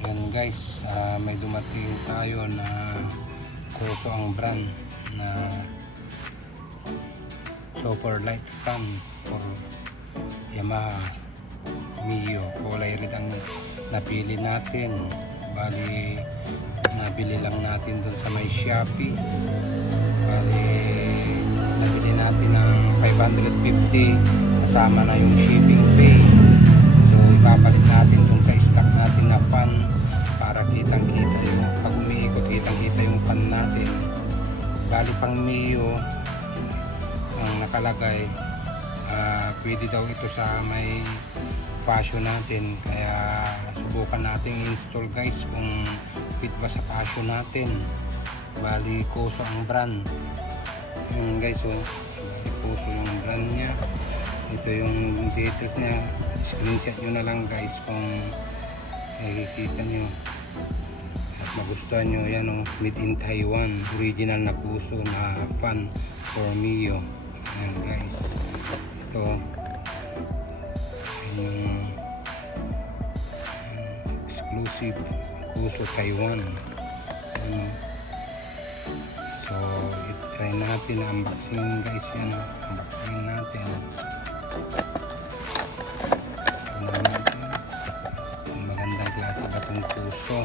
Yan guys, may dumating tayo na Kuso ang brand na super light fan for Yamaha Mio. Kulay red ang napili natin. Bali nabili lang natin dun sa may Shopee. Bali nabili natin ng 550 kasama na yung shipping fee. So ipapalit natin dun sa stock natin na fan para kitang kita yung pag umiikot, kitang kita yung fan natin. Bali pang Mio ang nakalagay, pwede daw ito sa may passion natin, kaya subukan natin install guys kung fit ba sa passion natin. Bali Kuso ang brand yun guys, oh. Bali Kuso yung brand nya. Ito yung details nya, screenshot nyo na lang guys kung nakikita nyo at magustuhan nyo. Yan, oh, made in Taiwan, original na Kuso na fan for Mio. Ayan guys, ito yung exclusive Kuso Taiwan. So i-try natin unboxing guys. Yan, unboxing natin. Magandang klase ba itong Kuso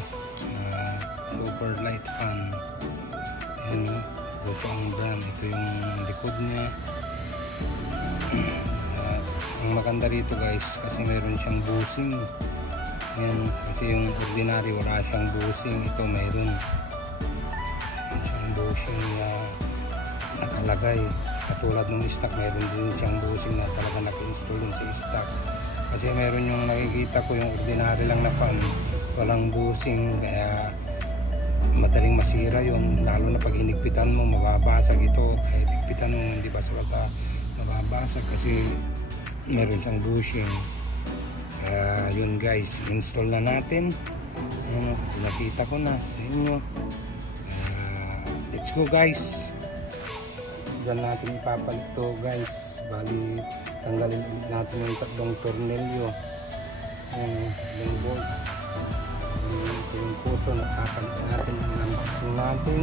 super light fan. Yan, Kuso ang brand. Ito yung likod niya. Ang maganda rito guys kasi meron siyang bushing. Yan, kasi yung ordinary wala siyang bushing. Ito meron siyang bushing na nakalagay. Katulad ng stock, meron din siyang bushing na talaga naka-install din sa stock. Kasi meron yung nakikita ko yung ordinary lang na fan, walang bushing, kaya madaling masira yun. Lalo na pag hinigpitan mo, mababasag ito. Kahit higpitan mo, hindi basa-basa mababasag kasi meron siyang bushing. Yun guys, install na natin. Ayan, pinakita ko na sa inyo. Let's go guys. Diyan natin ipapalit to guys. Bali tanggalin ulit natin yung tatlong tornilyo. Ayan, yung bolt. Ito yung Kuso, nakapalit natin yung unboxing natin.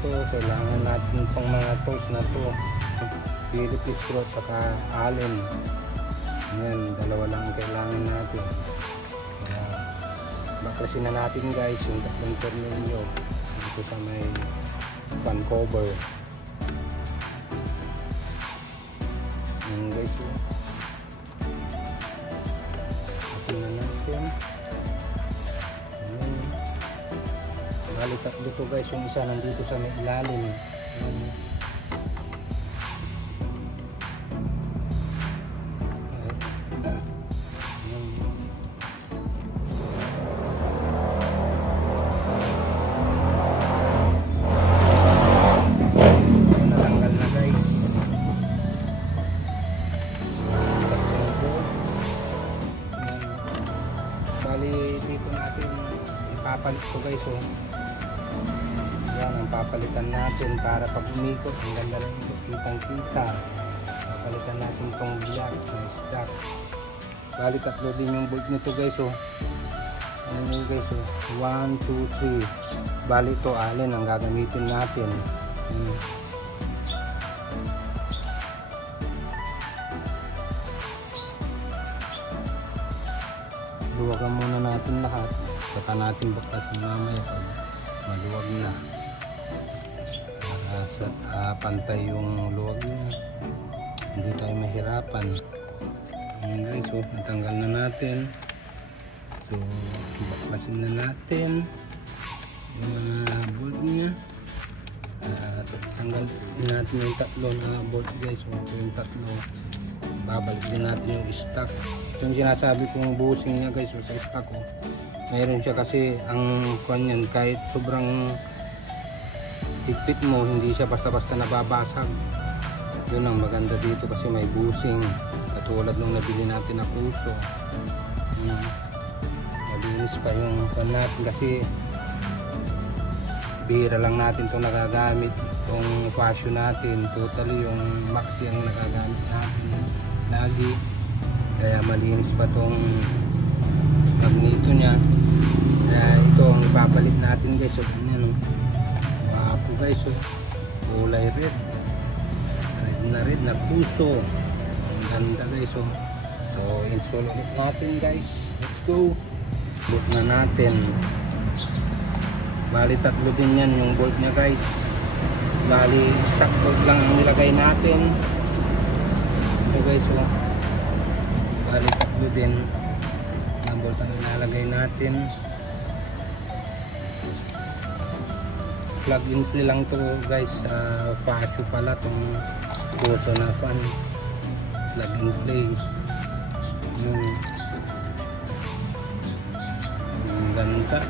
So ito, kailangan natin itong mga tools na to, Phillips screw at saka Allen. Yan, dalawa lang ang kailangan natin. Baklasin na natin guys yung tatlong tornilyo dito sa may fan cover. Yan guys, baklasin na natin. Yan. Bali tatlo to guys, yung isa nandito sa may ilalim. Yan. Dito natin ipapalit ko guys, oh. Yan ang papalitan natin para pag umikot ang ganda ng ikot, kitang kita. Papalitan natin itong black na stock. Bali tatlo din yung bolt nito guys, oh. Ano yun guys, oh. 1, 2, 3. Bali ito Allen ang gagamitin natin. Luwagan muna natin lahat, saka natin baklasin mamaya pag maluwag na para pantay yung luwag niya, hindi tayo mahirapan. Ayan guys, so natanggal na natin. So baklasin na natin yung mga bolt niya. Tanggal din natin yung tatlo na bolt guys. So ito yung tatlo, babalik din natin yung stock. Yung sinasabi kong bushing niya guys, sa stock ko, mayroon siya kasi ang kanyan, kahit sobrang higpit mo, hindi siya basta-basta nababasag. Yun ang maganda dito kasi may bushing, katulad nung nabili natin na Kuso. Malinis pa yung kan natin kasi bihira lang natin itong nagagamit, itong passion natin. Totally yung Maxi ang nagagamit natin lagi. Kaya malinis pa tong magnito niya. Ito ang ipapalit natin guys. So ganyan, wapo guys, kulay red na puso, ang ganda guys. So install ulit natin guys. Let's go. Bolt na natin. Bali tatlo din yan yung bolt nya guys. Bali stock bolt lang ang nilagay natin. Ito guys, bali tatlo din ang bolt ang nilalagay natin. Plug and play lang to guys. Fascio pala tong puso na fan. Plug and play. Ang ganda.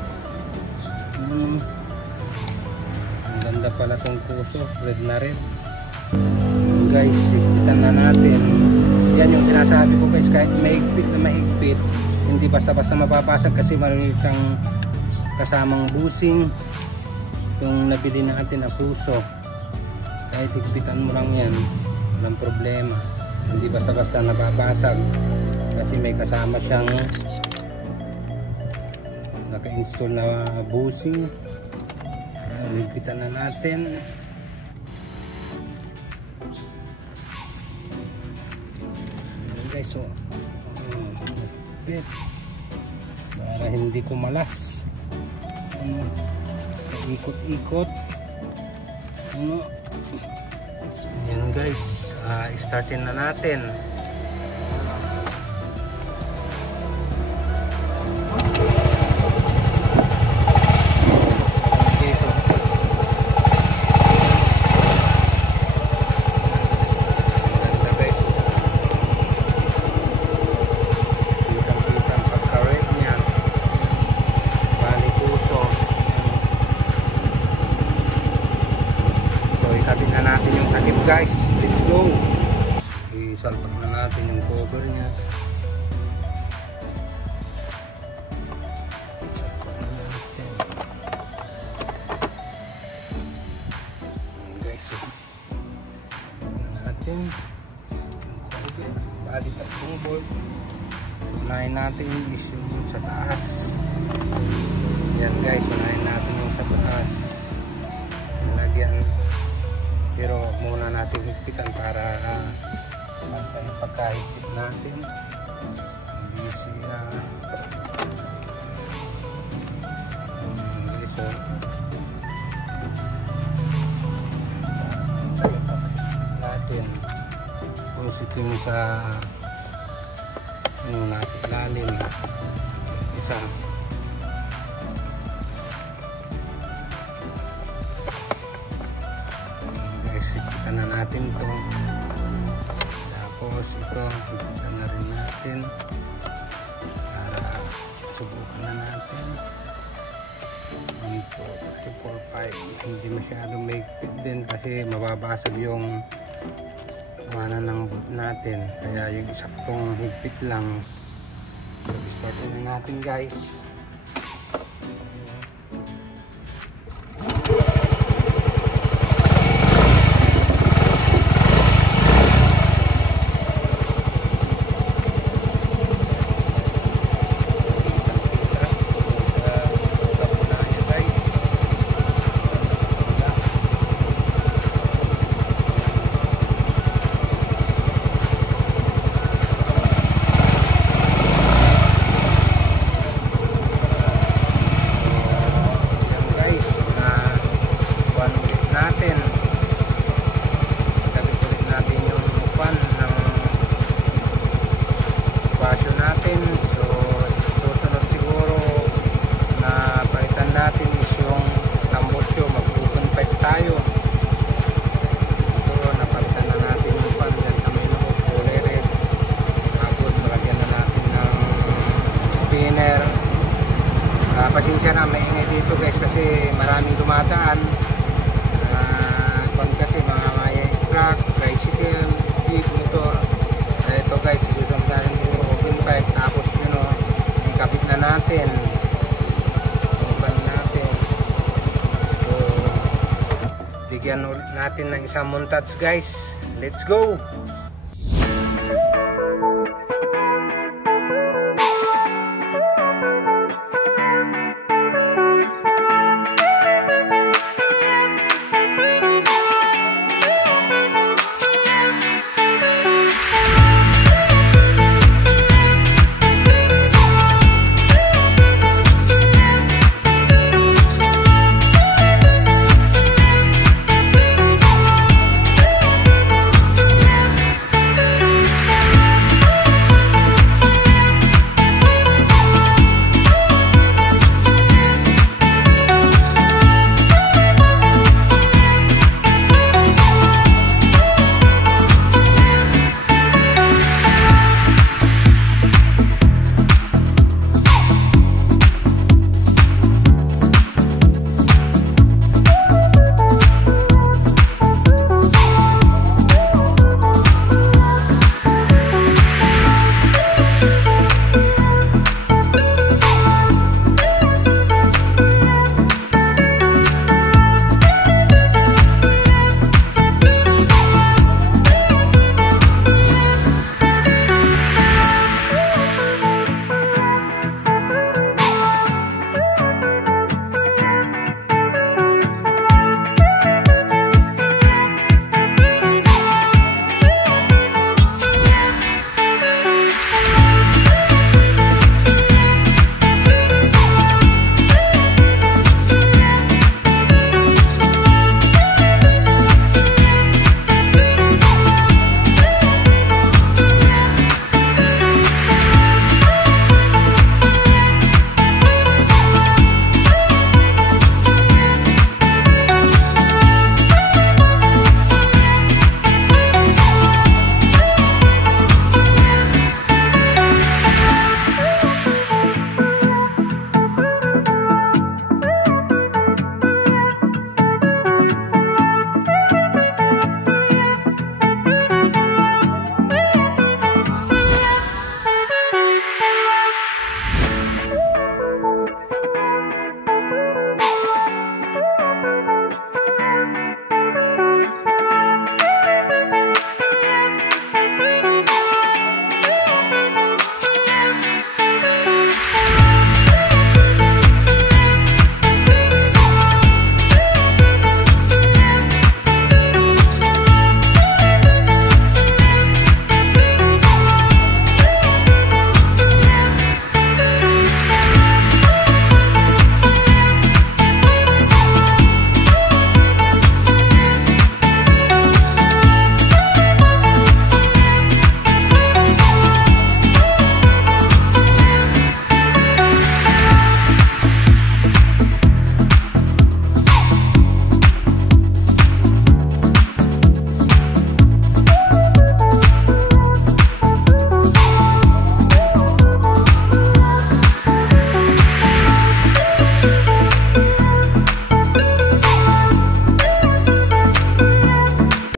Ang ganda pala tong puso. Red na red. Guys, ikpitan na natin. Yan yung sinasabi ko guys. Kahit maigpit na maigpit, hindi basta-basta mapapasag kasi mayroon siyang kasamang busing. Yung nabili natin na puso, kahit higpitan mo lang yan, walang problema. Hindi basta-basta nababasag kasi may kasama siyang naka-install na busing. Higpitan na natin. Guys, so higpit para hindi kumalas. Ikot-ikot. Yan guys, startin na natin. Itabit na natin yung takip guys. Let's go. Isalpak na natin yung cover nya. Isalpak na natin. Guys, natin yung cover. Bali tatlong bolt. Unahin natin yung sa taas. Yan guys, unahin natin yung sa taas. Lagyan. Pero muna natin higpitan para pantay pagkahigpit natin. Hindi siya natin positive sa nasa ilalim. Isa higpitan na natin ito. Tapos ito higpitan na rin natin para subukan na natin. 1, 2, 3, 4, 5. Hindi masyadong mahigpit din kasi mababasag yung mana ng bolt natin, kaya yung isaktong higpit lang. So start na natin guys. Pasensya na, may ingay dito guys kasi maraming dumadaan. Kasi mga truck, tricycle, jeep, motor. Ito guys, susunod natin yung open pipe. Tapos yun o, ikapit na natin. Open natin. So, bigyan natin ng isang montage guys. Let's go!